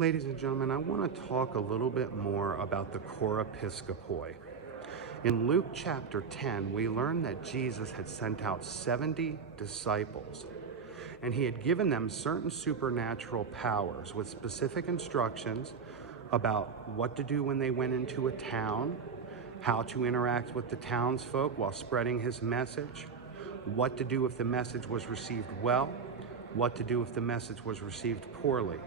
Ladies and gentlemen, I want to talk a little bit more about the Chorepiscopi. In Luke chapter 10, we learn that Jesus had sent out 70 disciples, and he had given them certain supernatural powers with specific instructions about what to do when they went into a town, how to interact with the townsfolk while spreading his message, what to do if the message was received well, what to do if the message was received poorly.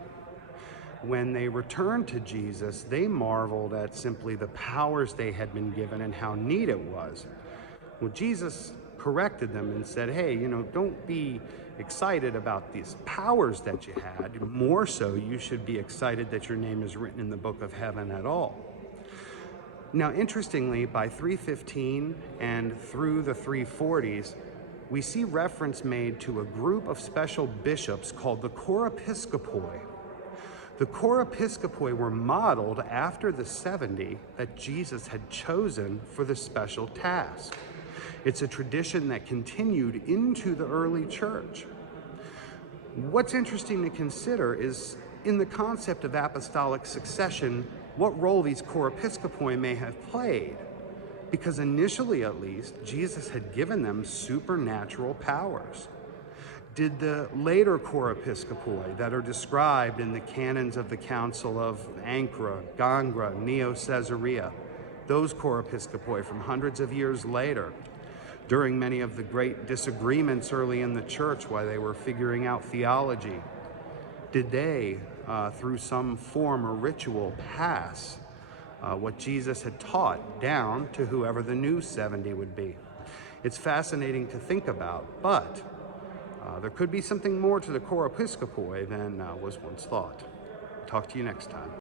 When they returned to Jesus, they marveled at simply the powers they had been given and how neat it was. Well, Jesus corrected them and said, hey, don't be excited about these powers that you had. More so, you should be excited that your name is written in the book of heaven at all. Now, interestingly, by 315 and through the 340s, we see reference made to a group of special bishops called the Chorepiscopi. The Chorepiscopi were modeled after the 70 that Jesus had chosen for the special task. It's a tradition that continued into the early church. What's interesting to consider is, in the concept of apostolic succession, what role these Chorepiscopi may have played. Because initially, at least, Jesus had given them supernatural powers. Did the later Chorepiscopi that are described in the canons of the Council of Ankara, Gangra, Neo-Caesarea, those Chorepiscopi from hundreds of years later, during many of the great disagreements early in the church while they were figuring out theology, did they, through some form or ritual, pass what Jesus had taught down to whoever the new 70 would be? It's fascinating to think about, but there could be something more to the Chorepiscopi than was once thought. Talk to you next time.